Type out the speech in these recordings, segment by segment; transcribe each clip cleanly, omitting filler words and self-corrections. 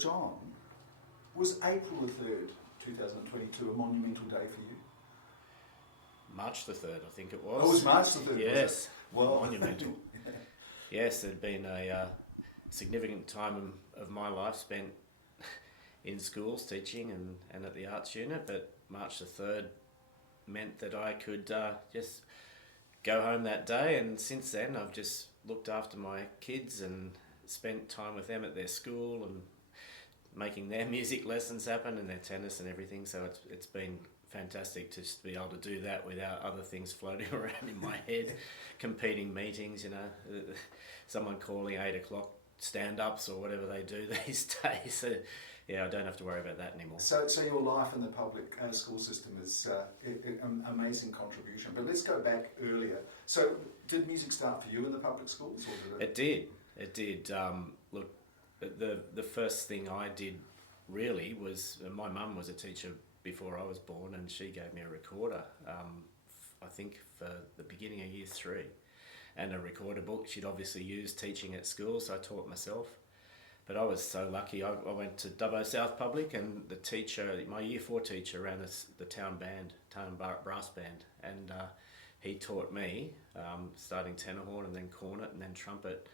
John, was April the 3rd, 2022 a monumental day for you? March the 3rd, I think it was. Oh, it was March the 3rd, yes, was it? Well, monumental. Yes, it had been a significant time of my life spent in schools teaching and at the arts unit, but March the 3rd meant that I could just go home that day, and since then I've just looked after my kids and spent time with them at their school and making their music lessons happen and their tennis and everything, so it's been fantastic to just be able to do that without other things floating around in my head, competing meetings, someone calling 8 o'clock stand-ups or whatever they do these days. So, yeah, I don't have to worry about that anymore. So your life in the public school system is an amazing contribution. But let's go back earlier. So did music start for you in the public schools? Or did It did. Look, the first thing I did really was, my mum was a teacher before I was born, and she gave me a recorder, I think for the beginning of year 3, and a recorder book. She'd obviously used teaching at school, so I taught myself. But I was so lucky, I went to Dubbo South Public, and the teacher, my year 4 teacher, ran the town brass band, and he taught me, starting tenor horn and then cornet and then trumpet,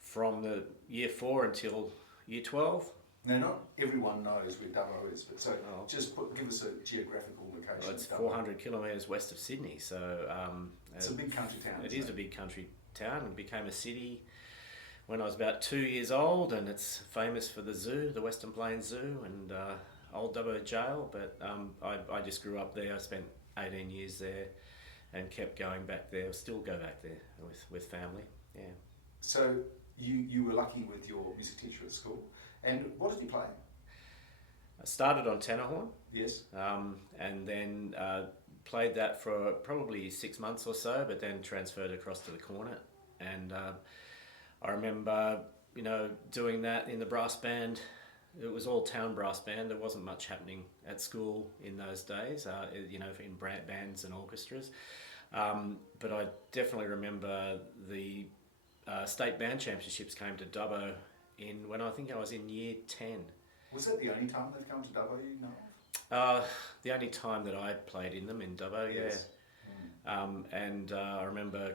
from the year 4 until year 12. Now, not everyone knows where Dubbo is, but so just give us a geographical location. Well, it's 400 kilometres west of Sydney, so it's a big country town. It is a big country town, and became a city when I was about 2 years old, and it's famous for the zoo, the Western Plains Zoo, and Old Dubbo Jail. But I just grew up there. I spent 18 years there, and kept going back there. Still go back there with family. Yeah. So you were lucky with your music teacher at school. And what did you play? I started on tenor horn. Yes. And then played that for probably 6 months or so, but then transferred across to the cornet. And I remember, doing that in the brass band. It was all town brass band. There wasn't much happening at school in those days, in bands and orchestras. But I definitely remember the state band championships came to Dubbo when I think I was in year 10. Was that the only time they've come to Dubbo, you know? The only time that I played in them in Dubbo, yeah. Yes. And I remember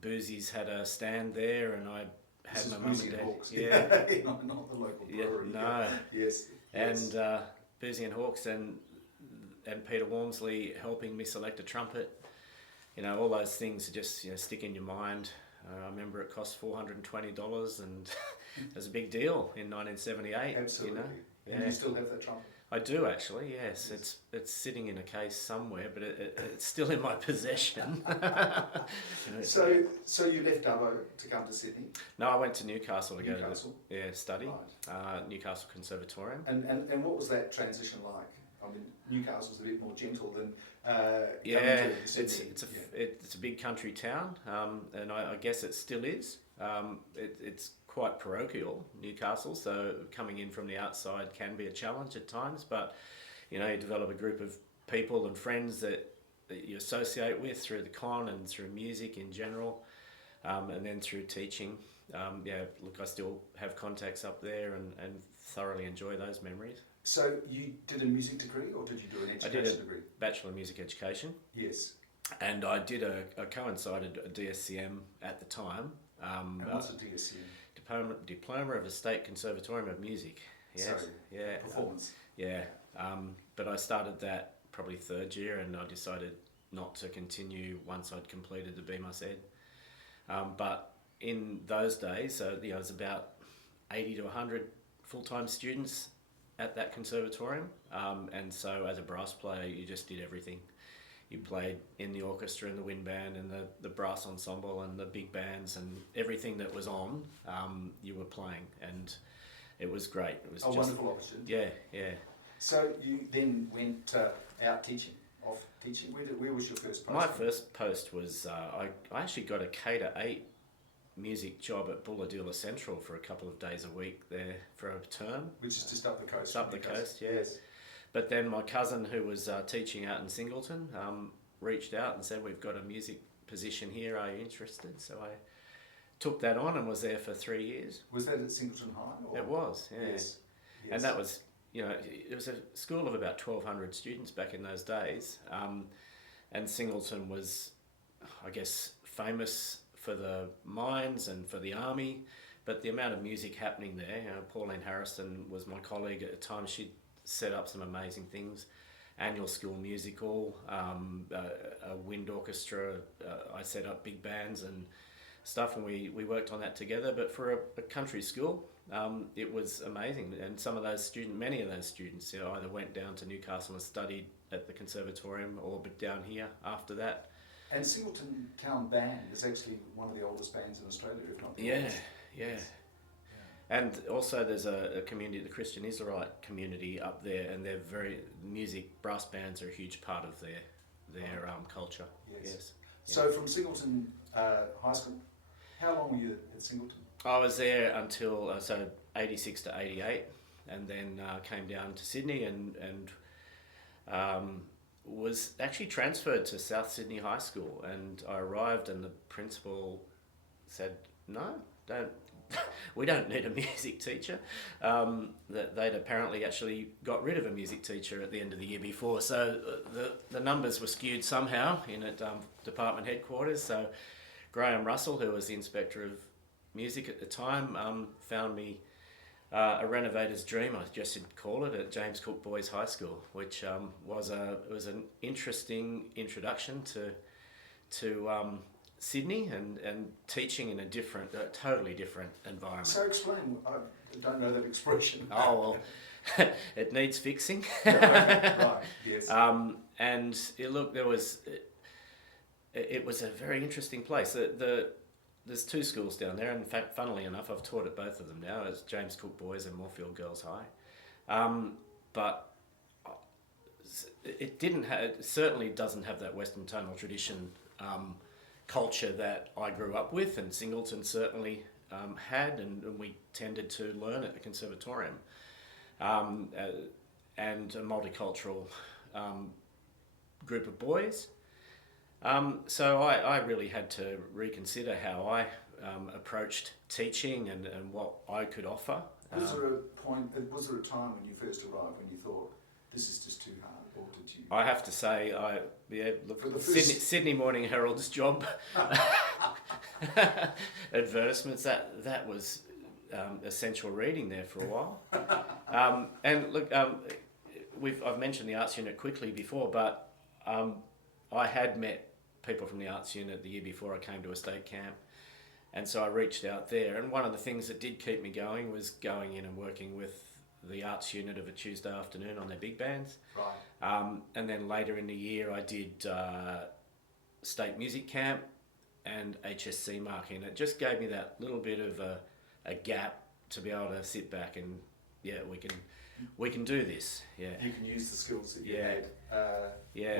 Boozy's had a stand there, and I had my mum and dad. Hawks. Yeah. not the local brewery. Yeah, no. Yes. And Boozy and Hawks and Peter Walmsley helping me select a trumpet. All those things just stick in your mind. I remember it cost $420, and it was a big deal in 1978. Absolutely. Yeah. And you still have that trumpet? I do actually, yes. It's sitting in a case somewhere, but it's still in my possession. So you left Dubbo to come to Sydney? No, I went to Newcastle to Newcastle? go to study. Right. Newcastle Conservatorium. And what was that transition like? I mean, Newcastle's a bit more gentle than yeah, coming to Sydney. It's a big country town, and I guess it still is. It's quite parochial, Newcastle, so coming in from the outside can be a challenge at times, but you develop a group of people and friends that you associate with through the con and through music in general, and then through teaching. I still have contacts up there and thoroughly enjoy those memories. So you did a music degree, or did you do an education degree? Bachelor of Music Education. Yes. And I did a coincided a DSCM at the time. And what's a DSCM? Diploma of the State Conservatorium of Music. Yes. So, yeah. Performance. But I started that probably 3rd year, and I decided not to continue once I'd completed the BMUS Ed. But in those days, it was about 80 to 100 full-time students at that conservatorium, and so as a brass player you just did everything. You played in the orchestra and the wind band and the brass ensemble and the big bands, and everything that was on, you were playing, and it was great. It was a wonderful opportunity. Yeah. So you then went out teaching, off teaching. Where was your first post? My first post was, I actually got a K to 8 music job at Bulahdelah Central for a couple of days a week there for a term. Which is just up the coast. It's up the coast, yes. But then my cousin, who was teaching out in Singleton, reached out and said, "We've got a music position here, are you interested?" So I took that on and was there for 3 years. Was that at Singleton High? Or? It was, yeah. Yes. Yes. And that was, it was a school of about 1,200 students back in those days. And Singleton was, I guess, famous for the mines and for the army, but the amount of music happening there, Pauline Harrison was my colleague at the time. She'd set up some amazing things. Annual school musical, a wind orchestra. I set up big bands and stuff, and we worked on that together. But for a country school, it was amazing. And many of those students, either went down to Newcastle and studied at the conservatorium, or down here after that. And Singleton Town Band is actually one of the oldest bands in Australia, if not the Yeah, oldest. yeah. And also there's a community, the Christian Israelite community up there, and they're brass bands are a huge part of their culture. Yes. So from Singleton High School, how long were you at Singleton? I was there until 86 to 88, and then came down to Sydney and was actually transferred to South Sydney High School. And I arrived, and the principal said, "No, we don't need a music teacher." That they'd apparently actually got rid of a music teacher at the end of the year before, so the numbers were skewed somehow in at department headquarters. So Graham Russell, who was the inspector of music at the time, found me a renovator's dream, I guess you'd call it, at James Cook Boys High School, which was an interesting introduction to Sydney and teaching in a totally different environment. So explain, I don't know that expression. Oh, well, it needs fixing. Right, yes. And it was a very interesting place. There's two schools down there. In fact, funnily enough, I've taught at both of them now. It's James Cook Boys and Moorfield Girls High. But it certainly doesn't have that Western tonal tradition culture that I grew up with, and Singleton certainly had, and we tended to learn at the conservatorium. And a multicultural group of boys. So I really had to reconsider how I approached teaching and what I could offer. Was there a time when you first arrived when you thought, this is just too hard, or did you? I have to say, Sydney Morning Herald's job advertisements, that was essential reading there for a while. And look, I've mentioned the arts unit quickly before, but I had met people from the arts unit the year before I came to a state camp, and so I reached out there. And one of the things that did keep me going was going in and working with the arts unit of a Tuesday afternoon on their big bands. Right. And then later in the year I did state music camp and HSC marking. It just gave me that little bit of a gap to be able to sit back and we can do this. Yeah. You can use the skills that you had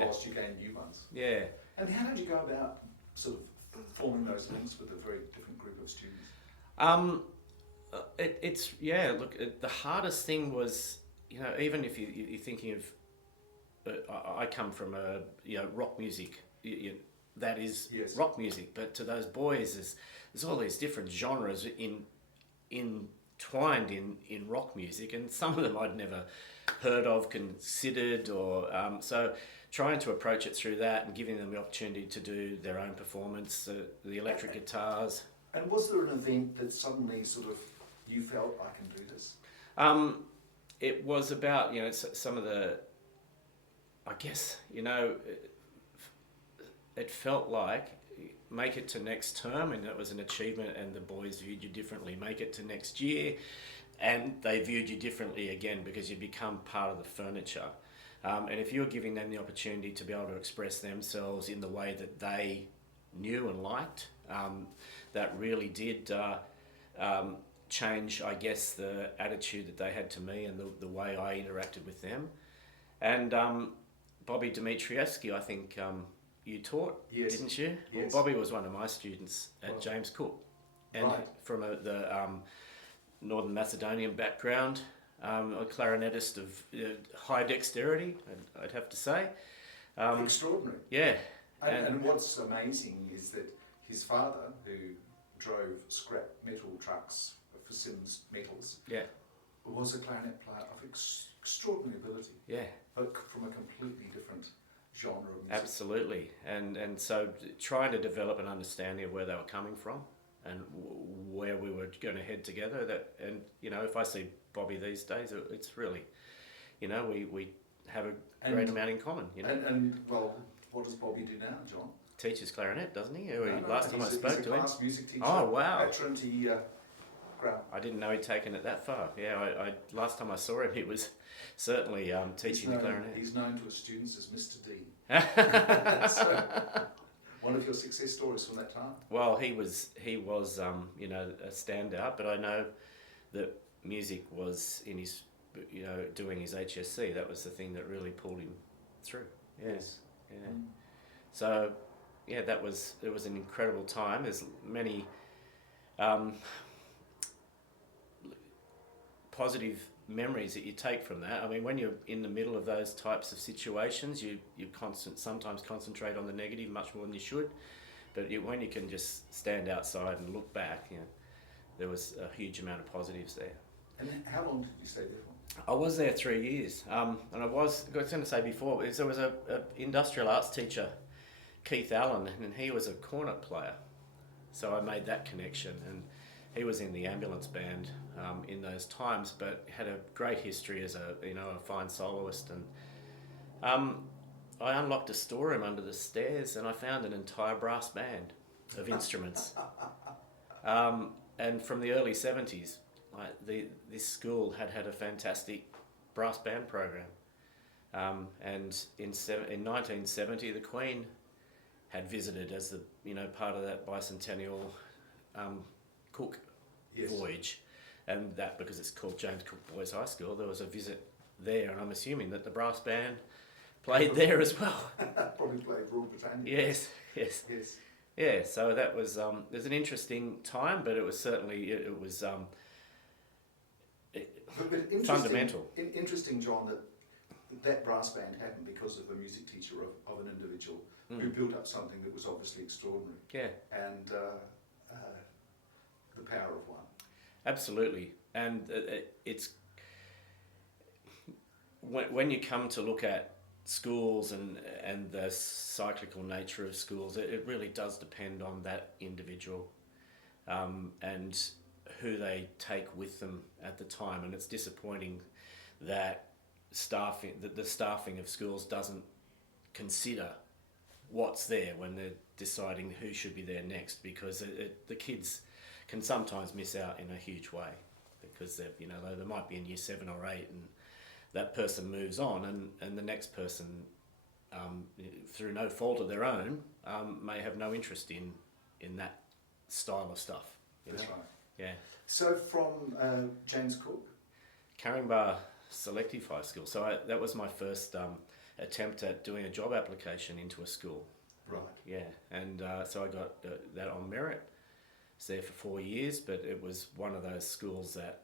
whilst you gain new ones. Yeah. And how did you go about sort of forming those links with a very different group of students? The hardest thing was, even if you're thinking of, I come from rock music. That is rock music, but to those boys, there's all these different genres entwined in rock music, and some of them I'd never heard of, considered, or so trying to approach it through that and giving them the opportunity to do their own performance, the electric guitars. And was there an event that suddenly sort of you felt, I can do this? It was about some of the, I guess it felt like make it to next term, and that was an achievement, and the boys viewed you differently. Make it to next year, and they viewed you differently again because you become part of the furniture. And if you're giving them the opportunity to be able to express themselves in the way that they knew and liked, that really did change, I guess, the attitude that they had to me and the way I interacted with them. And Bobby Dimitrievsky, I think you taught, didn't you? Yes. Well, Bobby was one of my students at James Cook, and from the Northern Macedonian background, a clarinetist of high dexterity, I'd have to say. Extraordinary. Yeah. And what's amazing is that his father, who drove scrap metal trucks for Sims Metals, was a clarinet player of extraordinary ability, Yeah, but from a completely different genre of music. absolutely. And so trying to develop an understanding of where they were coming from and where we were going to head together. And if I see Bobby these days, it's really, we have a great amount in common. And well, what does Bobby do now, John? Teaches clarinet, doesn't he? No, Last time I spoke he's to a him. class music teacher. Oh, wow. At Trinity Grau. I didn't know he'd taken it that far. Yeah, I last time I saw him, he was certainly teaching the clarinet. He's known to his students as Mr. D. So, one of your success stories from that time? Well, he was a standout, but I know that music was in his, doing his HSC. That was the thing that really pulled him through. Yes, yeah. So, yeah, it was an incredible time. There's many positive memories that you take from that. I mean, when you're in the middle of those types of situations, you sometimes concentrate on the negative much more than you should. But when you can just stand outside and look back, there was a huge amount of positives there. And how long did you stay there for? I was there 3 years, and I was going to say before, there was a industrial arts teacher, Keith Allen, and he was a cornet player. So I made that connection, and he was in the ambulance band in those times, but had a great history as a fine soloist. And I unlocked a storeroom under the stairs, and I found an entire brass band of instruments. And from the early 70s, this school had a fantastic brass band program. And in 1970, the Queen had visited as the part of that bicentennial Cook voyage, and that because it's called James Cook Boys High School, there was a visit there, and I'm assuming that the brass band played there as well. Probably played Royal Britannia. Yes. Yeah, so that was it was an interesting time, but it was certainly fundamental. Interesting, John, that brass band happened because of a music teacher of an individual who built up something that was obviously extraordinary. Yeah. And the power of one. Absolutely. And it's when you come to look at schools and the cyclical nature of schools, it really does depend on that individual and who they take with them at the time. And it's disappointing that the staffing of schools doesn't consider what's there when they're deciding who should be there next, because the kids can sometimes miss out in a huge way because they might be in year 7 or 8 and that person moves on and the next person through no fault of their own may have no interest in that style of stuff. That's right. Yeah. So from James Cook? Caringbah Selective High School. So that was my first attempt at doing a job application into a school. Right. Yeah, and so I got that on merit. I was there for 4 years, but it was one of those schools that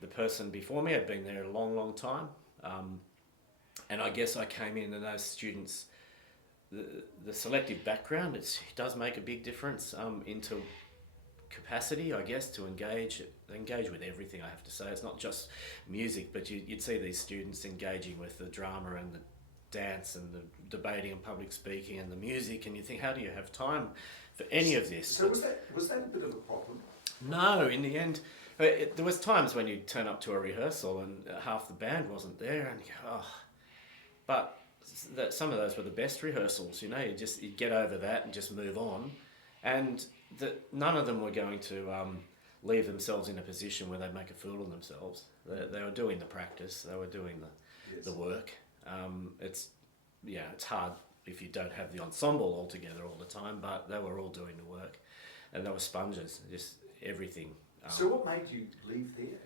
the person before me had been there a long, long time. And I guess I came in and those students, the selective background, it does make a big difference into capacity, I guess, to engage with everything, I have to say. It's not just music, but you'd see these students engaging with the drama and the dance and the debating and public speaking and the music, and you think, how do you have time for any of this? So was that a bit of a problem? No, in the end, there was times when you'd turn up to a rehearsal and half the band wasn't there, and you go, oh. But some of those were the best rehearsals, you'd get over that and just move on. And none of them were going to leave themselves in a position where they'd make a fool of themselves. They were doing the practice, they were doing the work. It's hard if you don't have the ensemble all together all the time, but they were all doing the work, and they were sponges, just everything. So what made you leave there?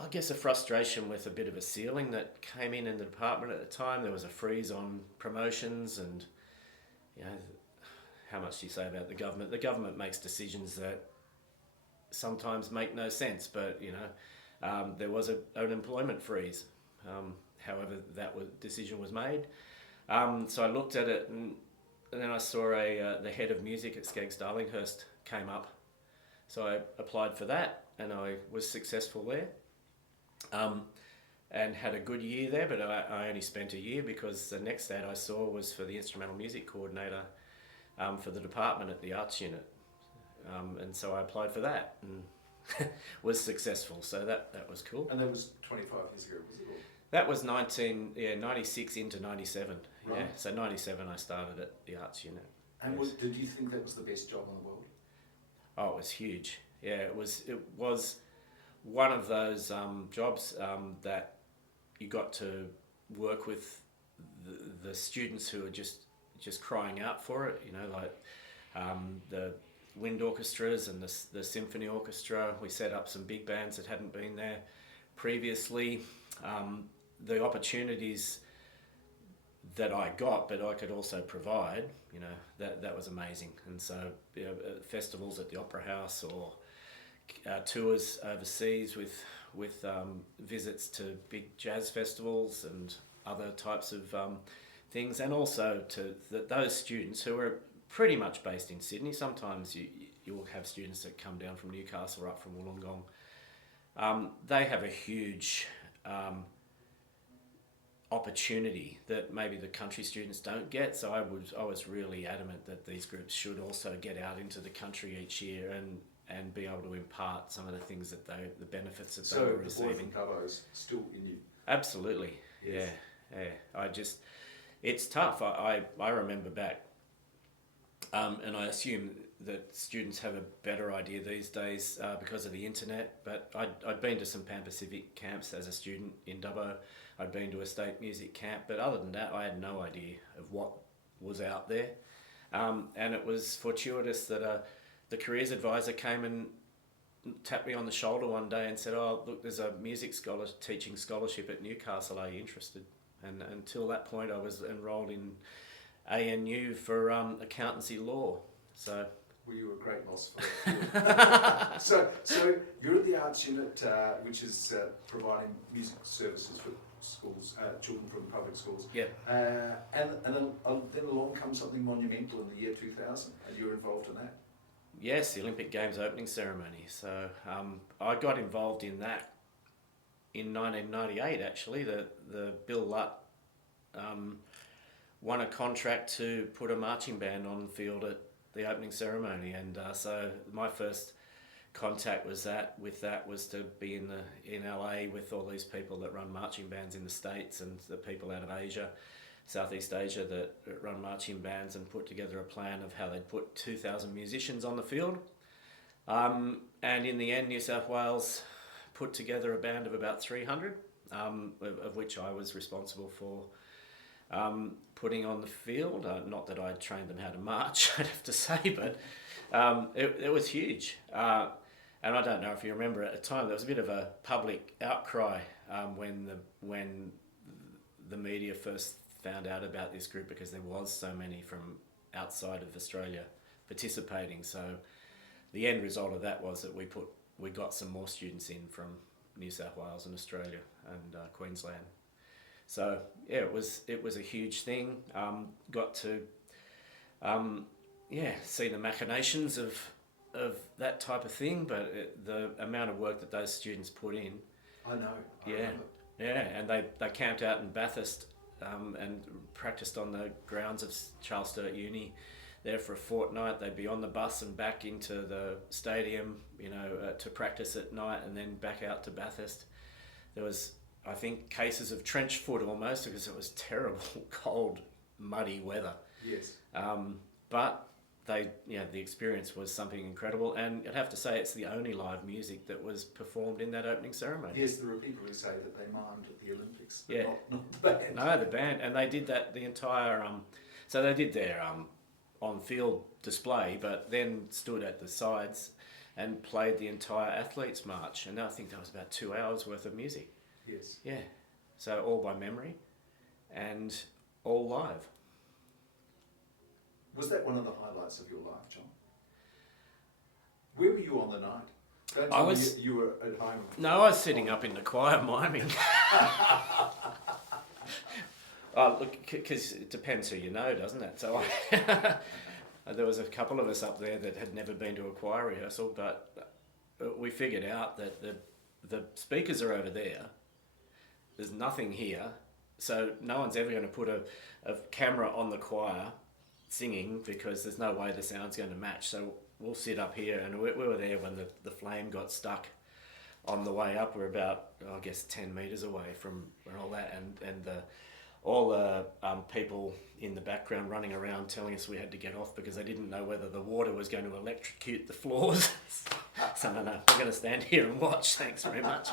I guess a frustration with a bit of a ceiling that came in the department at the time. There was a freeze on promotions, and how much do you say about the government? The government makes decisions that sometimes make no sense, but there was an employment freeze. However, decision was made. So I looked at it, and then I saw the head of music at Skaggs Darlinghurst came up So I applied for that, and I was successful there. And had a good year there, but I only spent a year because the next ad I saw was for the instrumental music coordinator for the department at the arts unit. And so I applied for that and was successful, so that was cool. And that was 25 years ago, was it? Or? That was 96 into 97. Right. Yeah, so 97 I started at the arts unit. And Yes. did you think that was the best job in the world? Oh, it was huge. Yeah, it was one of those jobs that you got to work with the students who are just crying out for it, you know, like the wind orchestras and the symphony orchestra. We set up some big bands that hadn't been there previously. The opportunities that I got, but I could also provide, you know, that was amazing. And so, you know, festivals at the Opera House or tours overseas with visits to big jazz festivals and other types of things, and also to those students who are pretty much based in Sydney. Sometimes you'll have students that come down from Newcastle or up from Wollongong. They have a huge opportunity that maybe the country students don't get. So I was really adamant that these groups should also get out into the country each year and be able to impart some of the things that the benefits that they were receiving. So the boy from Dubbo's still in you? Absolutely, yes. Yeah. It's tough. I remember back, and I assume that students have a better idea these days because of the internet, but I'd been to some Pan Pacific camps as a student in Dubbo. I'd been to a state music camp, but other than that, I had no idea of what was out there. And it was fortuitous that the careers advisor came and tapped me on the shoulder one day and said, "Oh, look, there's a music teaching scholarship at Newcastle. Are you interested?" And until that point, I was enrolled in ANU for accountancy law. So. Well, you were a great loss for that. So you're at the arts unit, which is providing music services for schools, children from public schools. Yep. And then along comes something monumental in the year 2000, and you were involved in that. Yes, the Olympic Games opening ceremony. So I got involved in that in 1998. Actually, the Bill Lutt won a contract to put a marching band on the field at the opening ceremony, and so my first contact was to be in LA with all these people that run marching bands in the States and the people out of Asia, Southeast Asia that run marching bands, and put together a plan of how they'd put 2,000 musicians on the field. And in the end, New South Wales put together a band of about 300, of which I was responsible for putting on the field. Not that I trained them how to march, I'd have to say, but it was huge. And I don't know if you remember at the time, there was a bit of a public outcry when the media first found out about this group, because there was so many from outside of Australia participating. So the end result of that was that we got some more students in from New South Wales and Australia and Queensland. So yeah, it was a huge thing. Got to see the machinations of that type of thing, but the amount of work that those students put in. I know. Yeah, and they camped out in Bathurst and practiced on the grounds of Charles Sturt Uni there for a fortnight. They'd be on the bus and back into the stadium, to practice at night, and then back out to Bathurst. There was, I think, cases of trench foot almost, because it was terrible, cold, muddy weather. Yes. But the experience was something incredible, and I'd have to say it's the only live music that was performed in that opening ceremony. Yes, there are people who say that they mimed at the Olympics, but yeah. not the band. No, the band, and they did that the entire. So they did their on-field display, but then stood at the sides and played the entire athletes' march, and I think that was about 2 hours worth of music. Yes. Yeah, so all by memory, and all live. Was that one of the highlights of your life, John? Where were you on the night? Don't tell me you were at home. No, I was sitting up in the choir miming. Oh, look, because it depends who you know, doesn't it? So There was a couple of us up there that had never been to a choir rehearsal, but we figured out that the speakers are over there. There's nothing here, so no one's ever going to put a camera on the choir singing because there's no way the sound's going to match. So we'll sit up here, and we were there when the flame got stuck on the way up. We're about, I guess, 10 metres away from all that, and all the people in the background running around telling us we had to get off because they didn't know whether the water was going to electrocute the floors. So no, we're going to stand here and watch, thanks very much.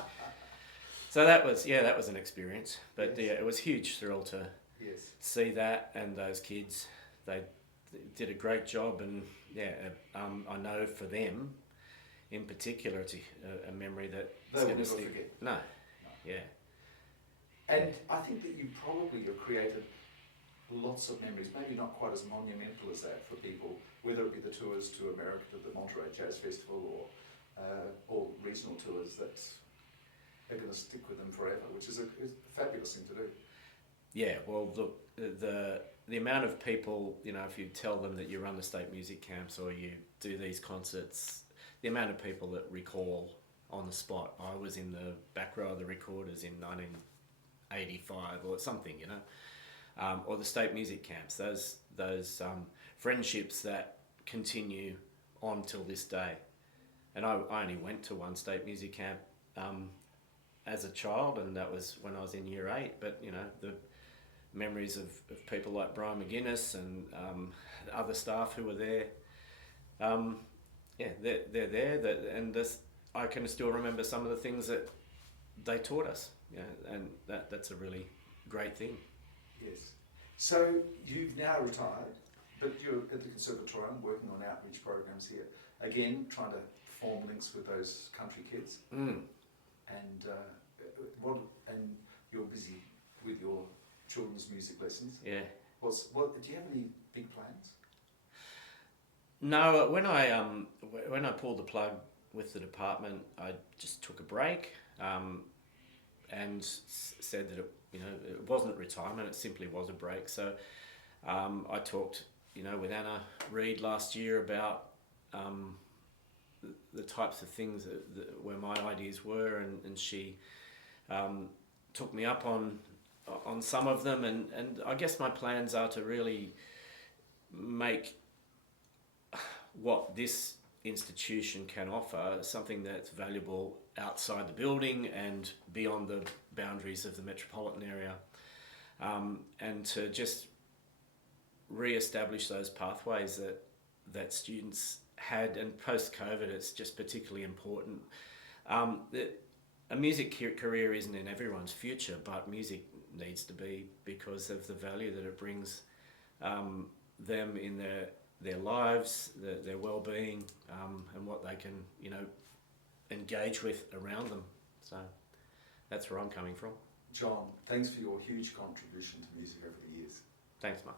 So that was an experience, but Yes. yeah, it was a huge thrill to Yes. see that, and those kids, they did a great job, and I know for them in particular it's a memory that They will never forget. No, yeah. And I think that you probably have created lots of memories, maybe not quite as monumental as that for people, whether it be the tours to America, to the Monterey Jazz Festival, or regional tours that are going to stick with them forever, which is a fabulous thing to do. Yeah, well, look, the amount of people, if you tell them that you run the state music camps or you do these concerts, the amount of people that recall on the spot, I was in the back row of the recorders in 1985 or something, or the state music camps, those friendships that continue on till this day. And I only went to one state music camp as a child, and that was when I was in year 8, but the memories of people like Brian McGuinness and other staff who were there, they're there, I can still remember some of the things that they taught us, and that's a really great thing. Yes. So you've now retired, but you're at the Conservatorium working on outreach programs here, again trying to form links with those country kids. And you're busy with your children's music lessons. Yeah. Do you have any big plans? No, when I pulled the plug with the department, I just took a break, and said that it wasn't retirement; it simply was a break. So I talked, with Anna Reid last year about the types of things where my ideas were, and she took me up on some of them, and I guess my plans are to really make what this institution can offer something that's valuable outside the building and beyond the boundaries of the metropolitan area, and to just re-establish those pathways that students had, and post-COVID it's just particularly important. A music career isn't in everyone's future, but music needs to be, because of the value that it brings them in their lives, their well-being, and what they can engage with around them. So that's where I'm coming from. John, thanks for your huge contribution to music over the years. Thanks, Mark.